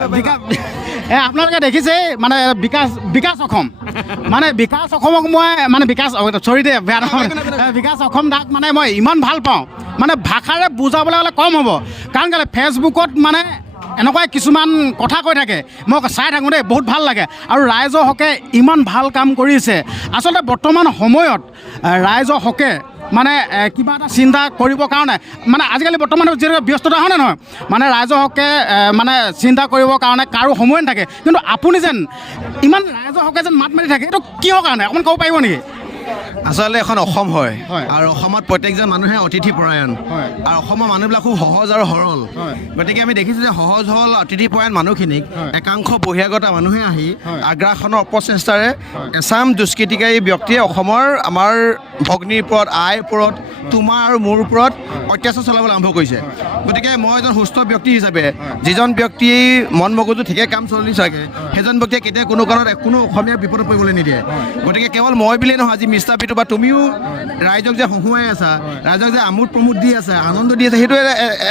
আপোনালোকে দেখিছে মানে বিকাশ অসম মানে বিকাশ অসমক মই মানে চৰি দেই বেয়া নহয় বিকাশ অসম দাক মানে মই ইমান ভাল পাওঁ মানে ভাষাৰে বুজাবলৈ হ'লে কম হ'ব কাৰণ কেলৈ ফেচবুকত মানে এনেকুৱাই কিছুমান কথা কৈ থাকে মই চাই থাকোঁ দেই বহুত ভাল লাগে আৰু ৰাইজৰ হকে ইমান ভাল কাম কৰিছে আচলতে বৰ্তমান সময়ত ৰাইজৰ হকে মানে কিবা এটা চিন্তা কৰিবৰ কাৰণে মানে আজিকালি বৰ্তমান যিহেতু ব্যস্ততা হয় নে নহয় মানে ৰাইজৰ হকে মানে চিন্তা কৰিবৰ কাৰণে কাৰো সময় নাথাকে কিন্তু আপুনি যেন ইমান ৰাইজৰ হকে যেন মাত মাৰি থাকে এইটো কিহৰ কাৰণে অকণমান ক'ব পাৰিব নেকি আচলতে এখন অসম হয় আৰু অসমত প্ৰত্যেকজন মানুহে অতিথি পৰায়ণ আৰু অসমৰ মানুহবিলাক খুব সহজ আৰু সৰল গতিকে আমি দেখিছোঁ যে সহজ সৰল অতিথি পৰায়ণ মানুহখিনিক একাংশ বহিৰাগত মানুহে আহি আগ্ৰাসনৰ অপচেষ্টাৰে এচাম দুষ্কৃতিকাৰী ব্যক্তিয়ে অসমৰ আমাৰ ভগ্নীৰ ওপৰত আইৰ ওপৰত তোমাৰ আৰু মোৰ ওপৰত অত্যাচাৰ চলাবলৈ আৰম্ভ কৰিছে গতিকে মই এজন সুস্থ ব্যক্তি হিচাপে যিজন ব্যক্তিয়ে মন মগজু ঠিকে কাম চলি থাকে সেইজন ব্যক্তিয়ে কেতিয়া কোনো কাৰণত কোনো অসমীয়াৰ বিপদত পৰিবলৈ নিদিয়ে গতিকে কেৱল মই বুলিয়েই নহয় আজি মিষ্টাৰ বিটু বা তুমিও ৰাইজক যে হহুৱাই আছা ৰাইজক যে আমোদ প্ৰমোদ দি আছে আনন্দ দি আছে সেইটো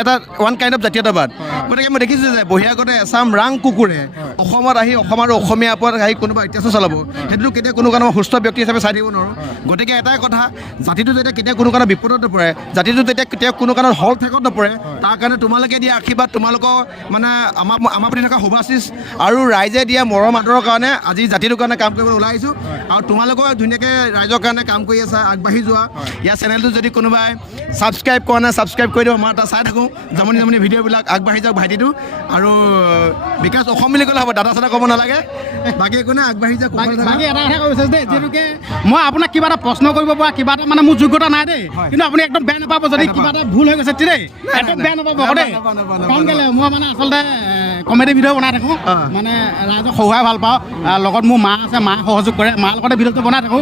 এটা ওৱান কাইণ্ড অফ জাতীয়তাবাদ গতিকে মই দেখিছোঁ যে বহিৰাগতে এচাম ৰাং কুকুৰে অসমত আহি অসম আৰু অসমীয়াৰ ওপৰত আহি কোনোবা অত্যাচাৰ চলাব সেইটো কেতিয়া কোনো কাৰণত সুস্থ ব্যক্তি হিচাপে চাই দিব নোৱাৰোঁ গতিকে এটাই কথা জাতিটো যেতিয়া কেতিয়া কোনো কাৰণত বিপদত নপৰে জাতিটো যেতিয়া কেতিয়া কোনো কাৰণত হল ঠেকত নপৰে তাৰ কাৰণে তোমালোকে দিয়া আশীৰ্বাদ তোমালোকৰ মানে আমাৰ প্ৰতি থকা শুভাশীষ আৰু ৰাইজে দিয়া মৰম আদৰৰ কাৰণে আজি জাতিটোৰ কাৰণে কাম কৰিবলৈ ওলাই আহিছোঁ আৰু তোমালোকৰ ধুনীয়াকৈ ৰাইজৰ কাৰণে কাম কৰি আছা আগবাঢ়ি যোৱা ইয়াৰ চেনেলটো যদি কোনোবাই ছাবস্ক্ৰাইব কৰা নাই ছাবস্ক্ৰাইব কৰি দিব মই এটা চাই থাকোঁ জমনি ভিডিঅ'বিলাক আগবাঢ়ি যাওক ভাইটিটো আৰু বিকাশ অসম বুলি ক'লে হ'ব দাদা চাদা ক'ব নালাগে বাকী একো নাই আগবাঢ়ি যাওক বাকী এটা কথা কৈছে দেই যিহেতুকে মই আপোনাক কিবা এটা প্ৰশ্ন কৰিব পৰা কিবা এটা মানে মোৰ যোগ্যতা নাই দেই কিন্তু আপুনি একদম বেয়া নাপাব যদি কিবা এটা ভুল হৈ গৈছে দেই একদম বেয়া নাপাব দেই কাৰণ কেলৈ মই মানে আচলতে কমেডি ভিডিঅ' বনাই থাকোঁ মানে ৰাইজক সহায় ভাল পাওঁ লগত মোৰ মা আছে মা সহযোগ কৰে মাৰ লগতে ভিডিঅ'টো বনাই থাকোঁ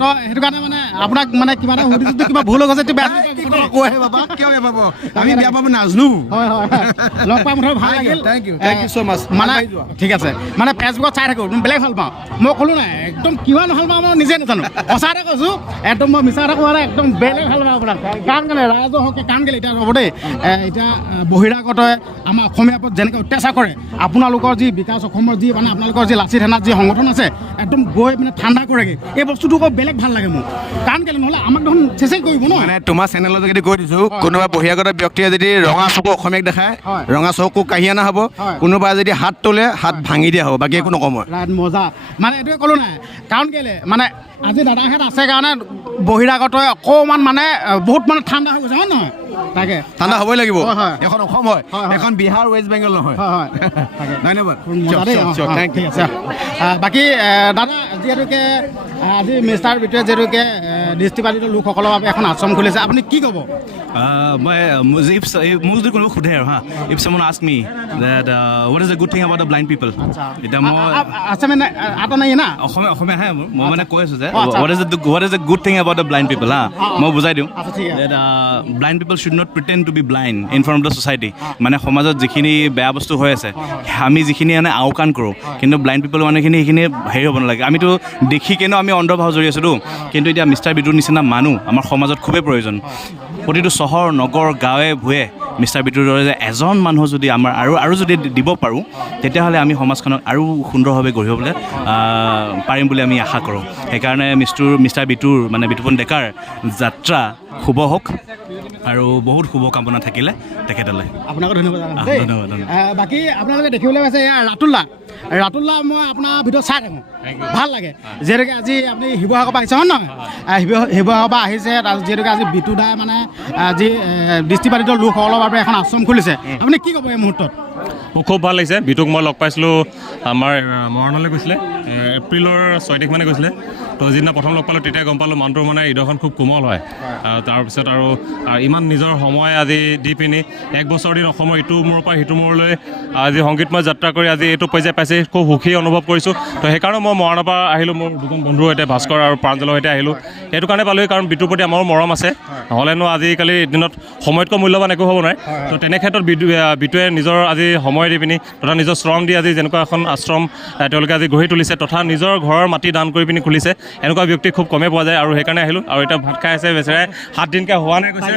তো সেইটো কাৰণে মানে আপোনাক মানে কিবা এটা সুধিছোঁ কিবা ভুল হৈ গৈছে বেয়া বাবা কিয় বেয়া পাব আমি বেয়া পাব নাজানো হয় লগ পাই মুঠতে ভাল লাগিল থেংক ইউ ছ' মাছ মানে ঠিক আছে মানে ফেচবুকত চাই থাকোঁ একদম বেলেগ ভাল পাওঁ মই ক'লোঁ নাই একদম কিমান ভাল পাওঁ মই নিজে নাজানো সঁচা এটা কৈছোঁ একদম মই মিছা এটা কোৱা নাই একদম বেলেগ ভাল পাওঁ আপোনাক কাৰণ কেলৈ ৰাইজৰ হকে কাৰণ কেলৈ এতিয়া হ'ব দেই এতিয়া বহিৰাগতই আমাৰ অসমীয়াৰ ওপৰত যেনেকৈ অত্যাচাৰ কৰে আপোনালোকৰ যি বিকাশ অসমৰ যি মানে আপোনালোকৰ যি লাচিত সেনাৰ যি সংগঠন আছে একদম গৈ মানে ঠাণ্ডা কৰেগৈ এই বস্তুটো আকৌ বেলেগ ভাল লাগে মোৰ কাৰণ কেলৈ নহ'লে আমাক দেখোন চেচেই কৰিব ন মানে তোমাৰ চেনেলত যদি কৈ দিছোঁ কোনোবা বহিৰাগত ব্যক্তিয়ে যদি ৰঙা চকু অসমীয়াক দেখায় ৰঙা চকু কাঢ়ি অনা হ'ব কোনোবাই যদি হাত তোলে হাত ভাঙি দিয়া হ'ব বাকী একো নকওঁ মই মজা মানে এইটোৱে ক'লোঁ নাই কাৰণ কেলৈ মানে আজি দাদাহঁত আছে কাৰণে বহিৰাগতই অকণমান মানে বহুত মানে ঠাণ্ডা হৈ গৈছে হয় নহয় তাকে ঠাণ্ডা হ'বই লাগিব এখন অসম হয় এখন বিহাৰ ৱেষ্ট বেংগল নহয় ধন্যবাদ ঠিক আছে বাকী দাদা যিহেতুকে আজি মিষ্টাৰ বিটুৱে যিহেতুকে দৃষ্টিবাদিত লোকসকলৰ বাবে এখন আশ্ৰম খুলিছে আপুনি কি ক'ব মই মোক যদি কোনোবা সোধে আৰু হা if someone ask me that what is the good thing about the blind people এতিয়া মই আচ্ছা মানে আটা নাই না অসমীয়া আহে মোৰ মই মানে কৈ আছোঁ যে what is the good thing about the blind people হা মই বুজাই দিওঁ that blind people should not pretend to be blind in front of the society মানে সমাজত যিখিনি বেয়া বস্তু হৈ আছে আমি যিখিনি মানে আওকাণ কৰোঁ কিন্তু ব্লাইণ্ড পিপল মানুহখিনি সেইখিনি হেৰি হ'ব নালাগে আমিতো দেখি কেনেও আমি অন্ধভাৱ জড়ি আছোঁতো কিন্তু এতিয়া মিষ্টাৰ বিটুৰ নিচিনা মানুহ আমাৰ সমাজত খুবেই প্ৰয়োজন প্ৰতিটো চহৰ নগৰ গাঁৱে ভূঞে মিষ্টাৰ বিটুৰ দৰে যে এজন মানুহ যদি আমাৰ আৰু যদি দিব পাৰোঁ তেতিয়াহ'লে আমি সমাজখনক আৰু সুন্দৰভাৱে গঢ়িবলৈ পাৰিম বুলি আমি আশা কৰোঁ সেইকাৰণে মিষ্টাৰ বিটুৰ মানে বিতুপন ডেকাৰ যাত্ৰা শুভ হওক আৰু বহুত শুভকামনা থাকিলে তেখেতলৈ আপোনাকো ধন্যবাদ বাকী আপোনালোকে দেখিবলৈ পাইছে এয়া ৰাতুল্লা মই আপোনাৰ ভিডিঅ' চাই থাকোঁ ভাল লাগে যিহেতুকে আজি আপুনি শিৱসাগৰৰ পৰা আহিছে হয় নহয় শিৱসাগৰৰ পৰা আহিছে যিহেতুকে আজি বিটু দাই মানে আজি দৃষ্টিবাদিত লোকসকলৰ বাবে এখন আশ্ৰম খুলিছে আপুনি কি ক'ব এই মুহূৰ্তত মোৰ খুব ভাল লাগিছে বিটুক মই লগ পাইছিলোঁ আমাৰ মৰাণলৈ গৈছিলে এপ্ৰিলৰ 6 তাৰিখ মানে গৈছিলে তো যিদিনা প্ৰথম লগ পালোঁ তেতিয়া গম পালোঁ মানুহটোৰ মানে হৃদয়খন খুব কোমল হয় তাৰপিছত আৰু ইমান নিজৰ সময় আজি দি পিনি 1 বছৰ দিন অসমৰ ইটো মূৰৰ পৰা সিটো মূৰলৈ আজি সংগীতময় যাত্ৰা কৰি আজি এইটো পৰ্যায় পাইছে খুব সুখী অনুভৱ কৰিছোঁ তো সেইকাৰণে মই মৰাণৰ পৰা আহিলোঁ মোৰ দুজন বন্ধুৰ সৈতে ভাস্কৰ আৰু প্ৰাঞ্জলৰ সৈতে আহিলোঁ সেইটো কাৰণে পালোঁ কাৰণ বিটুৰ প্ৰতি আমাৰো মৰম আছে নহ'লেনো আজিকালি দিনত সময়তকৈ মূল্যৱান একো হ'ব নোৱাৰে তো তেনে ক্ষেত্ৰত বিটুৱে নিজৰ আজি সময় সময় দি পিনি তথা নিজৰ শ্ৰম দি আজি যেনেকুৱা এখন আশ্ৰম তেওঁলোকে আজি গঢ়ি তুলিছে তথা নিজৰ ঘৰৰ মাটি দান কৰি পিনি খুলিছে এনেকুৱা ব্যক্তি খুব কমেই পোৱা যায় আৰু সেইকাৰণে আহিলোঁ আৰু এতিয়া ভাত খাই আছে বেচেৰাই 7 দিনকৈ হোৱা নাই কৈছে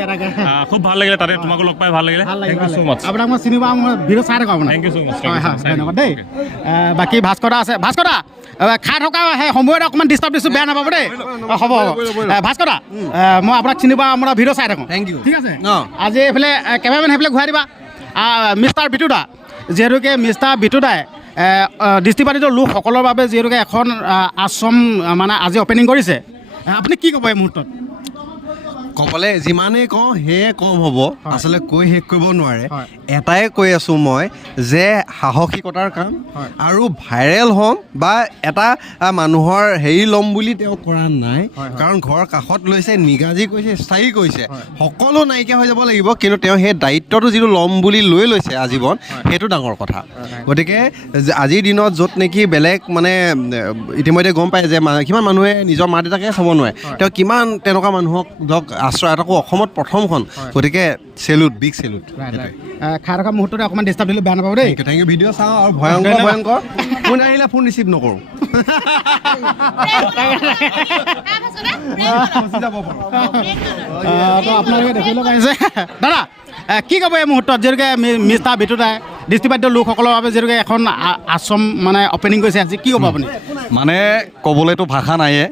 খুব ভাল লাগিলে তাতে তোমাকো লগ পাই ভাল লাগিলে থেংক ইউ ছ' মাছ আপোনাক মই চিনি পাওঁ মই ভিডিঅ' চাই থাকোঁ আপোনাক থেংক ইউ ছ' মাছ হয় হয় ধন্যবাদ দেই বাকী ভাস্কৰ দা আছে ভাস্কৰ দা খাই থকা সেই সময়ত অকণমান ডিষ্টাৰ্ব দিছোঁ বেয়া নাপাব দেই হ'ব হ'ব ভাস্কৰ দা মই আপোনাক চিনি পাওঁ আপোনাৰ ভিডিঅ' চাই থাকোঁ থেংক ইউ ঠিক আছে আজি এইফালে কেমেৰামেন সেইফালে ঘূৰাই দিবা মিষ্টাৰ বিটু দা যিহেতুকে মিষ্টাৰ বিটু দাই দৃষ্টিবাধিত লোকসকলৰ বাবে যিহেতুকে এখন আশ্ৰম মানে আজি অপেনিং কৰিছে আপুনি কি ক'ব এই মুহূৰ্তত ক'বলৈ যিমানেই কওঁ সেয়ে কম হ'ব আচলতে কৈ শেষ কৰিব নোৱাৰে এটাই কৈ আছোঁ মই যে সাহসিকতাৰ কাম আৰু ভাইৰেল হ'ম বা এটা মানুহৰ হেৰি ল'ম বুলি তেওঁ কৰা নাই কাৰণ ঘৰৰ কাষত লৈছে নিগাজি কৈছে স্থায়ী কৈছে সকলো নাইকিয়া হৈ যাব লাগিব কিন্তু তেওঁ সেই দায়িত্বটো যিটো ল'ম বুলি লৈ লৈছে আজীৱন সেইটো ডাঙৰ কথা গতিকে আজিৰ দিনত য'ত নেকি বেলেগ মানে ইতিমধ্যে গম পায় যে কিমান মানুহে নিজৰ মা দেউতাকে চাব নোৱাৰে তেওঁ কিমান তেনেকুৱা মানুহক ধৰক আশ্ৰয় এটাকো অসমত প্ৰথমখন গতিকে চেলুট বিগ চেলুট খাই থকা মুহূৰ্ততে অকণমান ডিষ্টাৰ্ব দিলোঁ বেয়া নাপাব দেই থেংক ইউ ভিডিঅ' চাওঁ আৰু ভয়ংকৰ ফোন আহিলে ফোন ৰিচিভ নকৰোঁ তো আপোনালোকে দেখিবলৈ পাইছে দাদা কি ক'ব এই মুহূৰ্তত যিহেতুকে মিষ্টাৰ বিটু দাই দৃষ্টিবাধিত লোকসকলৰ বাবে যিহেতুকে এখন আশ্ৰম মানে অপেনিং কৰিছে আজি কি ক'ব আপুনি মানে ক'বলৈতো ভাষা নাইয়ে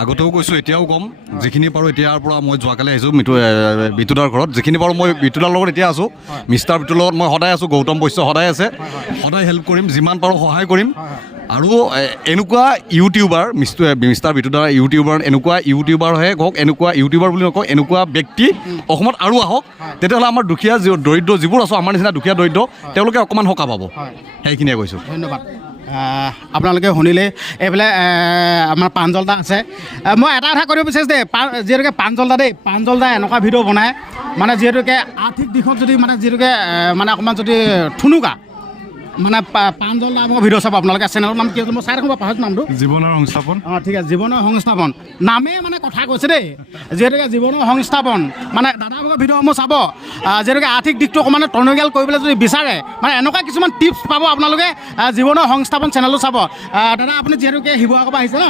আগতেও কৈছোঁ এতিয়াও ক'ম যিখিনি পাৰোঁ এতিয়াৰ পৰা মই যোৱাকালি আহিছোঁ বিটুদাৰ ঘৰত যিখিনি পাৰোঁ মই বিটুদাৰ লগত এতিয়া আছোঁ মিষ্টাৰ বিটুৰ লগত মই সদায় আছোঁ গৌতম বৈশ্য সদায় আছে সদায় হেল্প কৰিম যিমান পাৰোঁ সহায় কৰিম আৰু এনেকুৱা ইউটিউবাৰ মিষ্টাৰ বিটুদাৰ ইউটিউবাৰ এনেকুৱা ইউটিউবাৰহে কওক এনেকুৱা ইউটিউবাৰ বুলি নকওঁ এনেকুৱা ব্যক্তি অসমত আৰু আহক তেতিয়াহ'লে আমাৰ দুখীয়া দৰিদ্ৰ যিবোৰ আছোঁ আমাৰ নিচিনা দুখীয়া দৰিদ্ৰ তেওঁলোকে অকণমান সকাহ পাব সেইখিনিয়ে কৈছোঁ ধন্যবাদ আপোনালোকে শুনিলে এইফালে আমাৰ প্ৰাঞ্জল দা আছে মই এটা কথা কৰিব বিচাৰিছোঁ দেই যিহেতুকে প্ৰাঞ্জল দা এনেকুৱা ভিডিঅ' বনায় মানে যিহেতুকে আৰ্থিক দিশত যদি মানে যিহেতুকে মানে অকণমান যদি থুনুকা মানে প্ৰাঞ্জল দা ভিডিঅ' চাব আপোনালোকে চেনেলৰ নাম কি মই চাই থাকোঁ পাহৰিছোঁ নামটো জীৱনৰ সংস্থাপন ঠিক আছে জীৱনৰ সংস্থাপন নামেই মানে কথা কৈছে দেই যিহেতুকে জীৱনৰ সংস্থাপন মানে দাদাভাগৰ ভিডিঅ'সমূহ চাব যিহেতুকে আৰ্থিক দিশটো অকণমান টনকিয়াল কৰিবলৈ যদি বিচাৰে মানে এনেকুৱা কিছুমান টিপছ পাব আপোনালোকে জীৱনৰ সংস্থাপন চেনেলটো চাব দাদা আপুনি যিহেতুকে শিৱসাগৰৰ পৰা আহিছে ন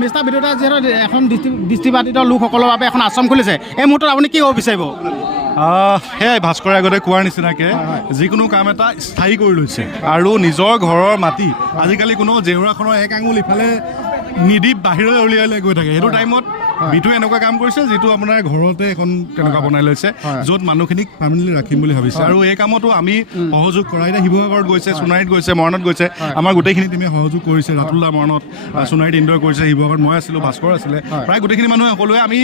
মিষ্টাৰ বিটু দাই যিহেতু এখন দৃষ্টিবাধিত লোকসকলৰ বাবে এখন আশ্ৰম খুলিছে এই মুহূৰ্তত আপুনি কি ক'ব বিচাৰিব সেয়াই ভাস্কৰে আগতে কোৱাৰ নিচিনাকৈ যিকোনো কাম এটা স্থায়ী কৰি লৈছে আৰু নিজৰ ঘৰৰ মাটি আজিকালি কোনো জেউৰাখনৰ এক আঙুল ইফালে নিদি বাহিৰলৈ উলিয়াই গৈ থাকে সেইটো টাইমত বিটুৱে এনেকুৱা কাম কৰিছে যিটো আপোনাৰ ঘৰতে এখন তেনেকুৱা বনাই লৈছে য'ত মানুহখিনিক পাৰ্মানেণ্টলি ৰাখিম বুলি ভাবিছে আৰু এই কামতো আমি সহযোগ কৰা এতিয়া শিৱসাগৰত গৈছে সোণাৰীত গৈছে মৰাণত গৈছে আমাৰ গোটেইখিনি টিমে সহযোগ কৰিছে ৰাতুলদা মৰাণত সোণাৰীত ইনডৰ কৰিছে শিৱসাগৰত মই আছিলোঁ ভাস্কৰ আছিলে প্ৰায় গোটেইখিনি মানুহে সকলোৱে আমি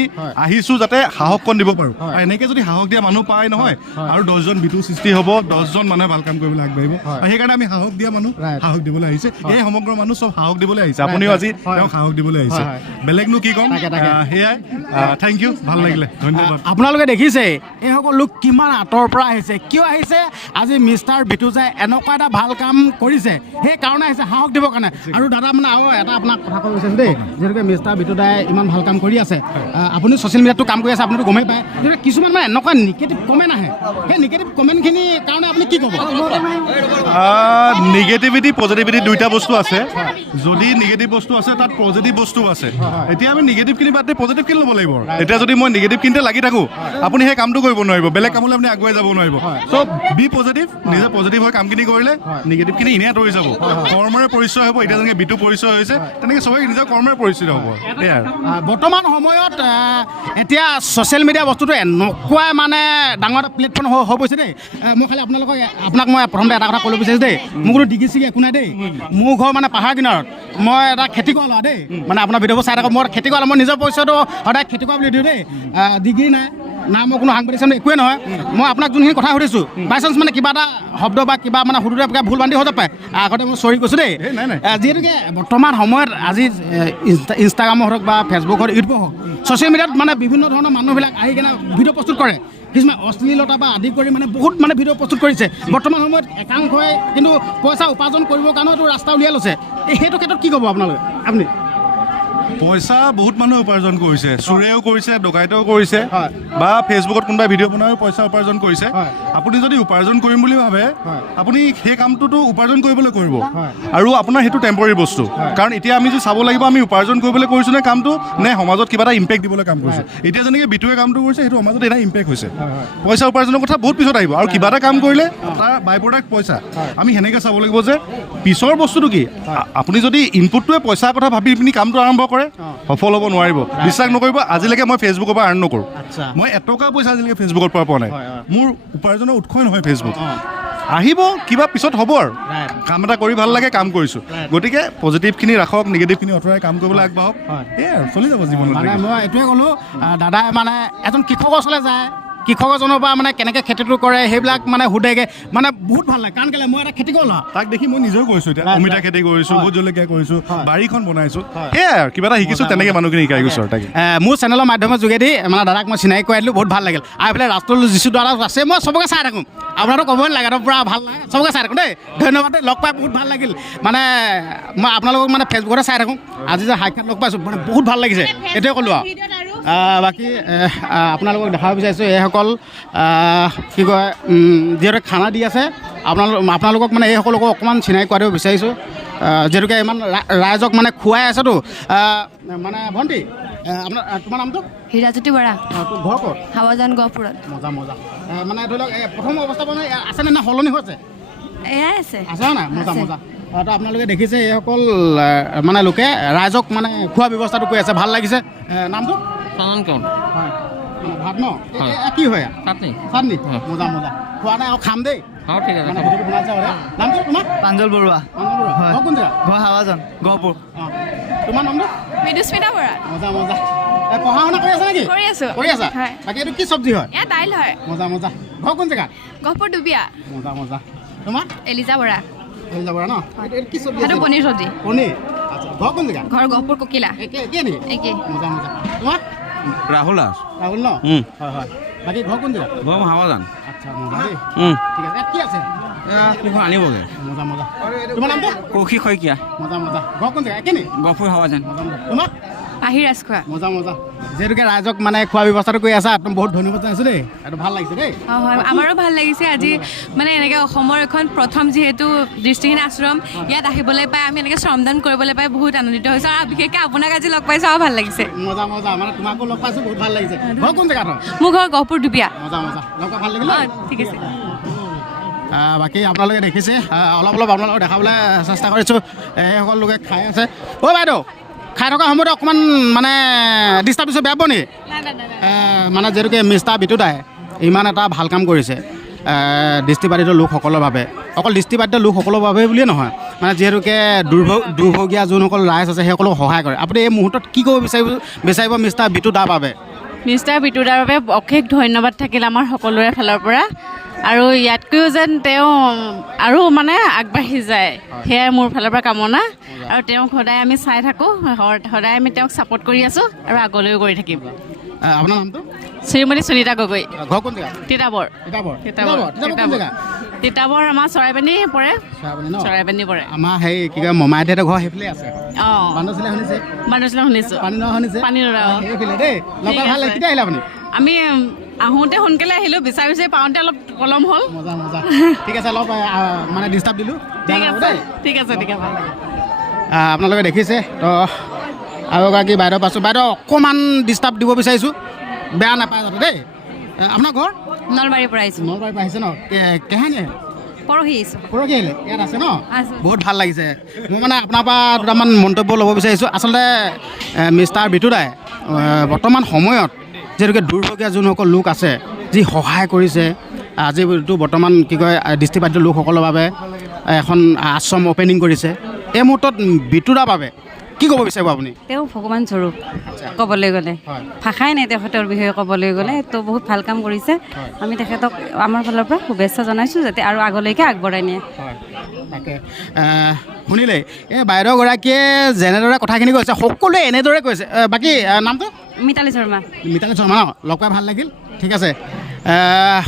আহিছোঁ যাতে সাহসকণ দিব পাৰোঁ আৰু এনেকৈ যদি সাহস দিয়া মানুহ পায় নহয় আৰু 10জন বিটু সৃষ্টি হ'ব 10জন মানুহে ভাল কাম কৰিবলৈ আগবাঢ়িব আৰু সেইকাৰণে আমি সাহস দিয়া মানুহ সাহস দিবলৈ আহিছে এই সমগ্ৰ মানুহ চব সাহস দিবলৈ আহিছে আপুনিও আজি তেওঁক সাহস দিবলৈ আহিছে বেলেগনো কি ক'ম সেয়াই থেংক ইউ ভাল লাগিলে ধন্যবাদ আপোনালোকে দেখিছে এইসকল লোক কিমান আঁতৰৰ পৰা আহিছে কিয় আহিছে আজি মিষ্টাৰ বিটু দাই এনেকুৱা এটা ভাল কাম কৰিছে সেইকাৰণে আহিছে সাহস দিবৰ কাৰণে আৰু দাদা মানে আৰু এটা আপোনাক কথা ক'ব বিচাৰিছোঁ দেই যিহেতুকে মিষ্টাৰ বিটু দাই ইমান ভাল কাম কৰি আছে আপুনি ছ'চিয়েল মিডিয়াতো কাম কৰি আছে আপুনিতো গমেই পায় যিহেতু কিছুমান মানে এনেকুৱা নিগেটিভ কমেণ্ট আহে সেই নিগেটিভ কমেণ্টখিনিৰ কাৰণে আপুনি কি ক'ব নিগেটিভিটি পজিটিভিটি দুইটা বস্তু আছে যদি নিগেটিভ বস্তু আছে তাত পজিটিভ বস্তু আছে এতিয়া আমি নিগেটিভখিনি বাদ দি পজিটিভখিনি ল'ব লাগিব এতিয়া যদি মই নিগেটিভখিনিতে লাগি থাকোঁ আপুনি সেই কামটো কৰিব নোৱাৰিব বেলেগ কামলৈ আপুনি আগুৱাই যাব নোৱাৰিব চ' বি পজিটিভ নিজে পজিটিভ হৈ কামখিনি কৰিলে নিগেটিভখিনি এনেই আঁতৰি যাব কৰ্মৰে পৰিচয় হ'ব এতিয়া যেনেকৈ বিটু পৰিচয় হৈছে তেনেকৈ চবেই নিজৰ কৰ্মৰে পৰিচিত হ'ব সেয়াই বৰ্তমান সময়ত এতিয়া ছ'চিয়েল মিডিয়া বস্তুটো এনেকুৱাই মানে ডাঙৰ এটা প্লেটফৰ্ম হৈ পৰিছে দেই মই খালি আপোনাক মই প্ৰথমতে এটা কথা ক'ব বিচাৰিছোঁ দেই মোৰ কোনো ডিগ্ৰী চিগ্ৰী একো নাই দেই মোৰ ঘৰ মানে পাহাৰ কিনাৰত মই এটা খেতি কৰা ল'ৰা দেই মানে আপোনাৰ ভিডিঅ'বোৰ চাই থাকোঁ মই খেতি কৰা মই নিজৰ পৰিচয়টো সদায় খেতি কৰা বুলি দিওঁ দেই ডিগ্ৰী নাই মই কোনো সাংবাদিক একোৱেই নহয় মই আপোনাক যোনখিনি কথা সুধিছোঁ বাই চান্স মানে কিবা এটা শব্দ বা কিবা মানে সুধোতে ভুল বান্ধি হৈ যাব পাৰে আগতে মই চৰি কৈছোঁ দেই যিহেতুকে বৰ্তমান সময়ত আজি ইনষ্টাগ্ৰামৰ হওক বা ফেচবুক হওক ইউটিউব হওক ছ'চিয়েল মিডিয়াত মানে বিভিন্ন ধৰণৰ মানুহবিলাক আহি কিনে ভিডিঅ' প্ৰস্তুত কৰে কিছুমান অশ্লীলতা বা আদি কৰি মানে বহুত মানে ভিডিঅ' প্ৰস্তুত কৰিছে বৰ্তমান সময়ত একাংশই কিন্তু পইচা উপাৰ্জন কৰিবৰ কাৰণেও ৰাস্তা উলিয়াই লৈছে সেইটো ক্ষেত্ৰত কি ক'ব আপোনালোকে আপুনি পইচা বহুত মানুহে উপাৰ্জন কৰিছে, চোৰেও কৰিছে, ডকাইতেও কৰিছে, হয়। বা ফেচবুকত কোনোবাই ভিডিঅ' বনাইও পইচা উপাৰ্জন কৰিছে। হয়। আপুনি যদি উপাৰ্জন কৰিম বুলি ভাবে, হয়। আপুনি সেই কামটোতো উপাৰ্জন কৰিবলৈ কৰিব, হয়। আৰু আপোনাৰ সেইটো টেম্পৰাৰী বস্তু। কাৰণ এতিয়া আমি যে চাব লাগিব আমি উপাৰ্জন কৰিবলৈ কৰিছোঁ নে কামটো, নে সমাজত কিবা এটা ইম্পেক্ট দিবলৈ কাম কৰিছোঁ। এতিয়া যেনেকৈ বিটুৱে কামটো কৰিছে, সেইটো সমাজত এটা ইম্পেক্ট হৈছে। পইচা উপাৰ্জনৰ কথা বহুত পিছত আহিব, আৰু কিবা এটা কাম কৰিলে তাৰ বাই প্ৰডাক্ট পইচা। আমি সেনেকৈ চাব লাগিব যে পিছৰ বস্তুটো কি। আপুনি যদি ইনপুটটোৱে পইচাৰ কথা ভাবি পিনি কামটো আৰম্ভ কৰে, সফল হ'ব নোৱাৰিব। বিশ্বাস নকৰিব, আজিলৈকে মই ফেচবুকৰ পৰা আৰ্ণ নকৰোঁ। আচ্ছা। মই এটকা পইচা আজিলৈকে ফেচবুকৰ পৰা পোৱা নাই। মোৰ উপাৰ্জনৰ উৎসই নহয় ফেচবুক। আহিব কিবা পিছত হ'ব, আৰু কাম এটা কৰি ভাল লাগে, কাম কৰিছোঁ। গতিকে পজিটিভখিনি ৰাখক, নিগেটিভখিনি আঁতৰাই কাম কৰিবলৈ আগবাঢ়ক। সেয়াই আৰু চলি যাব জীৱনত। মানে মই এইটোৱে ক'লোঁ, দাদাই মানে এজন কৃষকৰ ওচৰলৈ যায়, কৃষকজনৰ পৰা মানে কেনেকৈ খেতিটো কৰে সেইবিলাক মানে সোধেগৈ, মানে বহুত ভাল লাগে। কাৰণ কেলৈ মই এটা খেতি কৰোঁ, তাক দেখি মই নিজেও কৰিছোঁ। এতিয়া অমিতা খেতি কৰিছোঁ, ভোট জলকীয়া কৰিছোঁ, বাৰীখন বনাইছোঁ। হয়। সেয়াই আৰু কিবা এটা শিকিছোঁ, তেনেকৈ মানুহখিনি শিকাই গৈছোঁ আৰু তাকে। মোৰ চেনেলৰ মাধ্যমৰ যোগেদি মানে দাদাক মই চিনাকি কৰাই দিলোঁ, বহুত ভাল লাগিল। আৰু এইফালে ৰাষ্ট্ৰৰ যিটো দাদা আছে, মই চবকে চাই থাকোঁ। আপোনাৰতো ক'বই নালাগে, তো পূৰা ভাল লাগে, চবকে চাই থাকোঁ দেই। ধন্যবাদ দেই, লগ পাই বহুত ভাল লাগিল। মানে মই আপোনালোকক মানে ফেচবুকতে চাই থাকোঁ, আজি যে সাক্ষাৎ লগ পাইছোঁ, মানে বহুত ভাল লাগিছে, এইটোৱে ক'লোঁ আৰু। বাকী আপোনালোকক দেখাব বিচাৰিছোঁ এইসকল কি কয়, যিহেতু খানা দি আছে, আপোনালোকক মানে এইসকলকো অকণমান চিনাকি কৰাই দিব বিচাৰিছোঁ, যিহেতুকে ইমান ৰাইজক মানে খুৱাই আছেতো। মানে ভণ্টি, তোমাৰ নামটো? হীৰাজ্যোতি বৰা, তোৰ ঘৰ ক'ত? হাৱাজান গহপুৰত। মজা মজা। মানে ধৰি লওক প্ৰথম অৱস্থাপনা আছেনে নে সলনি হৈছে? এয়াই আছে। আছে নাই? মজা মজা। তো আপোনালোকে দেখিছে এইসকল মানে লোকে ৰাইজক মানে খোৱা ব্যৱস্থাটো কৰি আছে, ভাল লাগিছে। নামটো? হয়, মানে ভাত ন? কি হয়? চাটনি। মজা মজা। খোৱা নাই আৰু খাম দেই। ঠিক আছে। মানে ভিডিঅ'টো বনাইছে আৰু। নামটো তোমাৰ? প্ৰাঞ্জল বৰুৱা, ঘৰ কোন জেগা? ঘৰ হাৱাজান গহপুৰ। তোমাৰ নামটো? মৃদুস্মিতা বৰা। মজা মজা। পঢ়া শুনা কৰি আছা নেকি? কৰি আছোঁ। কৰি আছা? হয়। বাকী এইটো কি চব্জি হয়? এয়া দাইল হয়। মজা মজা। ঘৰ কোন জেগাত? গহপুৰ দুবিয়া। মজা মজা। তোমাৰ? এলিজা বৰা। হৈ যাব ন? এইটো কি চব্জি? সেইটো পনীৰ চব্জি। পনীৰ। আচ্ছা, ঘৰ কোন জেগাত? ঘৰ গহপুৰ ককিলা। একে নেকি? একে। মজা মজা। তোমাৰ? ৰাহুল দাস, ৰাহুল ন? হয় হয়। বাকী ঘৰ কোন জেগাত? ঘৰ হাৱাজান। আচ্ছা, মজা দেই। ঠিক আছে। ইয়াত কি আছে? আনিবগৈ। মজা মজা। তোমাৰ নামটো? কৌশিক শইকীয়া, মজা মজা। ঘৰ কোন জেগা? একে নেকি? গহপুৰ হাৱাজান। মজা মজা। তোমাৰ? পাহি ৰাজখোৱা। মজা মজা। যিহেতুকে ৰাইজক মানে খোৱা ব্যৱস্থাটো কৰি আছা, একদম বহুত ধন্যবাদ জনাইছোঁ দেই। এইটো ভাল লাগিছে দেই। হয়, আমাৰো ভাল লাগিছে আজি মানে এনেকৈ অসমৰ এখন প্ৰথম যিহেতু দৃষ্টিহীন আশ্ৰম, ইয়াত আহিবলৈ পাই আমি এনেকৈ শ্ৰমদান কৰিবলৈ পাই বহুত আনন্দিত হৈছোঁ, আৰু বিশেষকৈ আপোনাক আজি লগ পাইছোঁ আৰু ভাল লাগিছে। মজা মজা। মানে তোমাকো লগ পাইছোঁ, বহুত ভাল লাগিছে। ঘৰ কোন জেগাত হয়? মোৰ ঘৰ গহপুৰ দুবিয়া। মজা মজা। লগ পাই ভাল লাগিল। ঠিক আছে। বাকী আপোনালোকে দেখিছে, অলপ অলপ আপোনালোকক দেখাবলৈ চেষ্টা কৰিছোঁ। এইসকল লোকে খাই আছে। অ' বাইদেউ, খাই থকা সময়তে অকণমান মানে ডিষ্টাৰ্ব দিছোঁ, বেয়া পোৱা নেকি? মানে যিহেতুকে মিষ্টাৰ বিটু দাই ইমান এটা ভাল কাম কৰিছে দৃষ্টিবাধিত লোকসকলৰ বাবে, অকল দৃষ্টিবাধিত লোকসকলৰ বাবে বুলিয়ে নহয়, মানে যিহেতুকে দুৰ্ভগীয়া যোনসকল ৰাইজ আছে সেইসকলক সহায় কৰে। আপুনি এই মুহূৰ্তত কি ক'ব বিচাৰিব মিষ্টাৰ বিটু দাৰ বাবে? মিষ্টাৰ বিটু দাৰ বাবে অশেষ ধন্যবাদ থাকিল আমাৰ সকলোৰে ফালৰ পৰা, আৰু ইয়াতকৈও যেন তেওঁ আৰু মানে আগবাঢ়ি যায়, সেয়াই মোৰ ফালৰ পৰা কামনা। আৰু তেওঁক সদায় আমি চাই থাকোঁ, সদায় আমি তেওঁক ছাপোৰ্ট কৰি আছোঁ আৰু আগলৈও কৰি থাকিম। আপোনাৰ নামটো? শ্ৰীমতী সুনীতা গগৈ, ঘৰ কোন জেগা? তিতাবৰ। তিতাবৰ আমাৰ চৰাইবানী পৰে। চৰাইবানী পৰে। আমাৰ সেই কি কয় মমাইদেউহঁতৰ ঘৰ সেইফালে আছে। অঁ, বান্দৰচিলা শুনিছে? বান্দৰচিলা শুনিছোঁ। পানীনৰা শুনিছে? পানীনৰা, অঁ। সেইফালে দেই। লগ পাই ভাল লাগিল। কেতিয়া আহিলে আপুনি? আমি আহোঁতে সোনকালে আহিলোঁ, বিচাৰি পাওঁতে অলপ পলম হ'ল। মজা মজা। ঠিক আছে, অলপ মানে ডিষ্টাৰ্ব দিলোঁ। ঠিক আছে, ঠিক আছে, ঠিক আছে। আপোনালোকে দেখিছে তো, আৰু এগৰাকী বাইদেউ পাইছোঁ। বাইদেউ অকণমান ডিষ্টাৰ্ব দিব বিচাৰিছোঁ, বেয়া নাপায় যাতে দেই। আপোনাৰ ঘৰ? নলবাৰীৰ পৰা আহিছোঁ। নলবাৰীৰ পৰা আহিছে ন? কেহানি আহিলে? পৰহি আহিছোঁ। পৰহি আহিলে? ইয়াত আছে ন? আছোঁ। বহুত ভাল লাগিছে। মই মানে আপোনাৰ পৰা দুটামান মন্তব্য ল'ব বিচাৰিছোঁ। আচলতে মিষ্টাৰ বিটু দাই বৰ্তমান সময়ত যিহেতুকে দুৰ্ভগীয়া যোনসকল লোক আছে, যি সহায় কৰিছে, আজিতো বৰ্তমান কি কয় দৃষ্টিবাধিত লোকসকলৰ বাবে এখন আশ্ৰম অ'পেনিং কৰিছে, এই মুহূৰ্তত বিটু দাৰ বাবে কি ক'ব বিচাৰিব আপুনি? তেওঁ ভগৱান স্বৰূপ ক'বলৈ গ'লে, ভাষাই নাই তেখেতৰ বিষয়ে ক'বলৈ গ'লে। তো বহুত ভাল কাম কৰিছে। আমি তেখেতক আমাৰ ফালৰ পৰা শুভেচ্ছা জনাইছোঁ, যাতে আৰু আগলৈকে আগবঢ়াই নিয়ে। তাকে শুনিলে এই বাইদেউগৰাকীয়ে যেনেদৰে কথাখিনি কৈছে, সকলোৱে এনেদৰে কৈছে। বাকী নামটো? মিতালী শৰ্মা। মিতালী শৰ্মা ন? লগ পাই ভাল লাগিল। ঠিক আছে,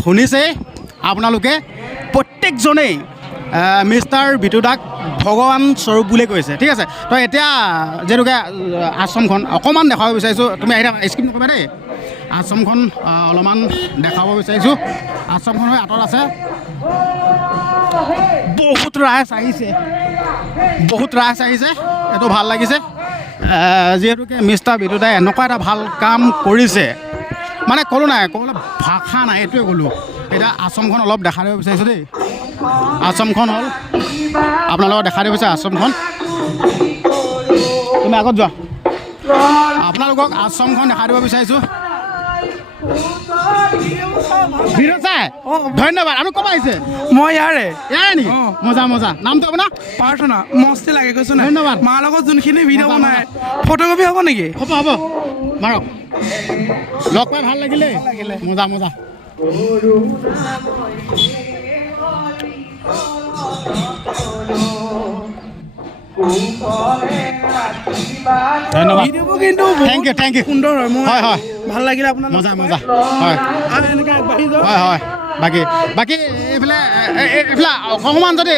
শুনিছেই আপোনালোকে প্ৰত্যেকজনেই মিষ্টাৰ বিটু দাক ভগৱান স্বৰূপ বুলি কৈছে ঠিক আছে তো এতিয়া যিহেতুকে আশ্ৰমখন অকণমান দেখাব বিচাৰিছোঁ তুমি আহি স্কিপ নকৰিবা দেই আশ্ৰমখন অলপমান দেখাব বিচাৰিছোঁ আশ্ৰমখন হৈ আঁতৰত আছে বহুত ৰাইজ আহিছে এইটো ভাল লাগিছে যিহেতুকে মিষ্টাৰ বিটু দাই এনেকুৱা এটা ভাল কাম কৰিছে মানে ক'লোঁ নাই ক'বলৈ ভাষা নাই এইটোৱে ক'লোঁ এতিয়া আশ্ৰমখন অলপ দেখাই দিব বিচাৰিছোঁ দেই আশ্ৰমখন হ'ল আপোনালোকক দেখাই দিব বিচাৰিছে আশ্ৰমখন তুমি আগত যোৱা আপোনালোকক আশ্ৰমখন দেখাই দিব বিচাৰিছোঁ ভিডিঅ' চাই ধন্যবাদ আৰু ক'ব আহিছে মই ইয়াৰে নেকি মজা নামটো আপোনাৰ প্ৰাৰ্থনা মস্তি লাগে কৈছো না ধন্যবাদ মাৰ লগত যোনখিনি ভিডিঅ' বনাই ফটোকপি হ'ব নেকি হ'ব মাৰক লগ পাই ভাল লাগিলে মজা ধন্যবাদ কিন্তু থেংক ইউ সুন্দৰ হয় মোৰ হয় ভাল লাগিলে আপোনাৰ মজা হয় আৰু এনেকৈ আগবাঢ়ি যাওক হয় বাকী এইফালে অকণমান যদি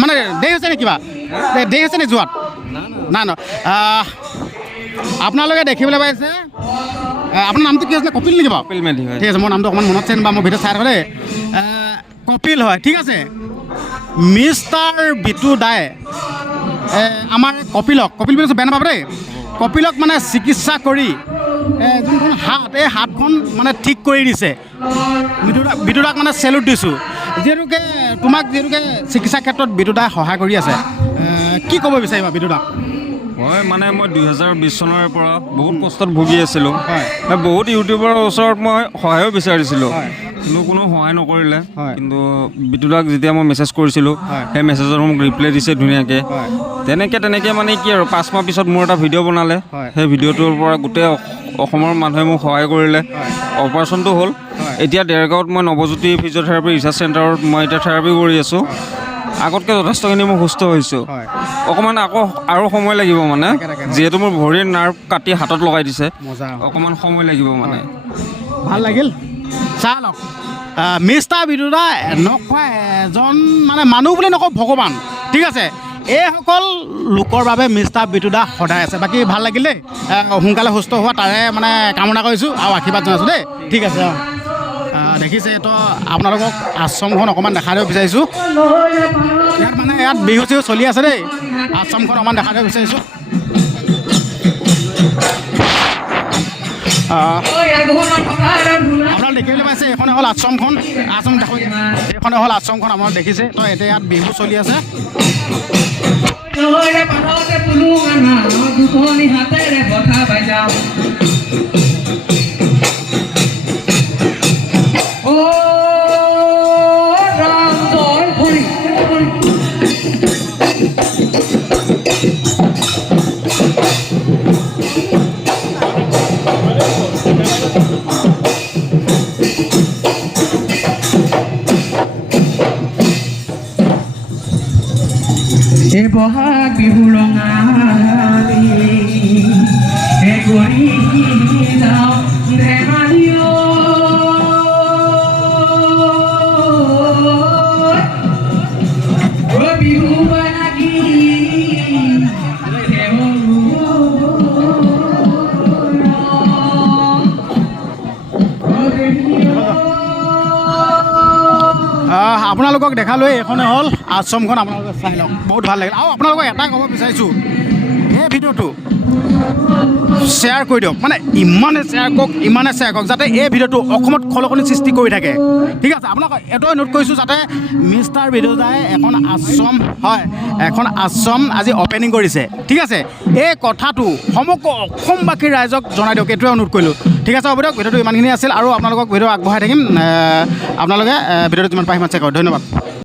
মানে দেৰি হৈছে নে কিবা দেৰি হৈছে নে যোৱাত নাই আপোনালোকে দেখিবলৈ পাইছে আপোনাৰ নামটো কি আছিলে কপিল নেকি বাৰু কপিল মেধি হয় ঠিক আছে মোৰ নামটো অকণমান মনত আছে বা মই ভিডিঅ' চাই থাকোঁ দেই কপিল হয় ঠিক আছে মিষ্টাৰ বিটু দাই আমাৰ কপিল বুলি বেয়া নাপাব দেই কপিলক মানে চিকিৎসা কৰি যোনখন এই হাতখন মানে ঠিক কৰি দিছে বিটু দাক মানে চেলুট দিছোঁ যিহেতুকে চিকিৎসা ক্ষেত্ৰত বিটু দাই সহায় কৰি আছে কি ক'ব বিচাৰিবা বিটু দাক মই 2020 চনৰ পৰা বহুত কষ্টত ভুগি আছিলোঁ হয় বহুত ইউটিউবাৰৰ ওচৰত মই সহায়ো বিচাৰিছিলোঁ কিন্তু কোনো সহায় নকৰিলে কিন্তু বিটুদাক যেতিয়া মই মেছেজ কৰিছিলোঁ সেই মেছেজত মোক ৰিপ্লাই দিছে ধুনীয়াকৈ তেনেকৈ মানে কি আৰু 5 মাহ পিছত মোৰ এটা ভিডিঅ' বনালে সেই ভিডিঅ'টোৰ পৰা গোটেই অসমৰ মানুহে মোক সহায় কৰিলে অপাৰেশ্যনটো হ'ল এতিয়া দেৰগাঁৱত মই নৱজ্যোতি ফিজিঅ'থেৰাপি ৰিচাৰ্চ চেণ্টাৰত মই এতিয়া থেৰাপি কৰি আছোঁ আগতকৈ যথেষ্টখিনি মই সুস্থ হৈছোঁ অকণমান আৰু সময় লাগিব মানে যিহেতু মোৰ ভৰিৰ নাৰ্ভ কাটি হাতত লগাই দিছে অকণমান সময় লাগিব মানে ভাল লাগিল চাই লওক মিষ্টাৰ বিটু দা এনেকুৱা এজন মানে মানুহ বুলি নকওঁ ভগৱান ঠিক আছে এইসকল লোকৰ বাবে মিষ্টাৰ বিটু দা সদায় আছে বাকী ভাল লাগিল দেই সোনকালে সুস্থ হোৱা তাৰে মানে কামনা কৰিছোঁ আৰু আশীৰ্বাদ জনাইছোঁ দেই ঠিক আছে দেখিছে তো আপোনালোকক আশ্ৰমখন অকণমান দেখাই দিব বিচাৰিছোঁ ইয়াত বিহু চিহু চলি আছে দেই আশ্ৰমখন অকণমান দেখাই দিব বিচাৰিছোঁ আপোনালোকে দেখিবলৈ পাইছে এইখনে হ'ল আশ্ৰমখন এইখনে হ'ল আশ্ৰমখন আপোনালোকে দেখিছে তো এতিয়া ইয়াত বিহু চলি আছে বহাগ বিহু ৰঙালী কৰি যাওঁ ধেমালিও বিহু লাগি আপোনালোকক দেখালোঁ এইখনে হ'ল আশ্ৰমখন আপোনালোকে চাই লওক বহুত ভাল লাগিল আৰু আপোনালোকক এটা ক'ব বিচাৰিছোঁ এই ভিডিঅ'টো শ্বেয়াৰ কৰি দিয়ক মানে ইমানে শ্বেয়াৰ কৰক যাতে এই ভিডিঅ'টো অসমত খলকনি সৃষ্টি কৰি থাকে ঠিক আছে আপোনালোকক এইটোৱে নোট কৰিছোঁ যাতে মিষ্টাৰ বিটু দাই এখন আশ্ৰম আজি অপেনিং কৰিছে ঠিক আছে এই কথাটো সমগ্ৰ অসমবাসী ৰাইজক জনাই দিয়ক এইটোৱে অনুৰোধ কৰিলোঁ ঠিক আছে হ'ব দিয়ক ভিডিঅ'টো ইমানখিনি আছিল আৰু আপোনালোকক ভিডিঅ' আগবঢ়াই থাকিম আপোনালোকে ভিডিঅ'টো যিমান পাৰে সিমান চেক কৰক ধন্যবাদ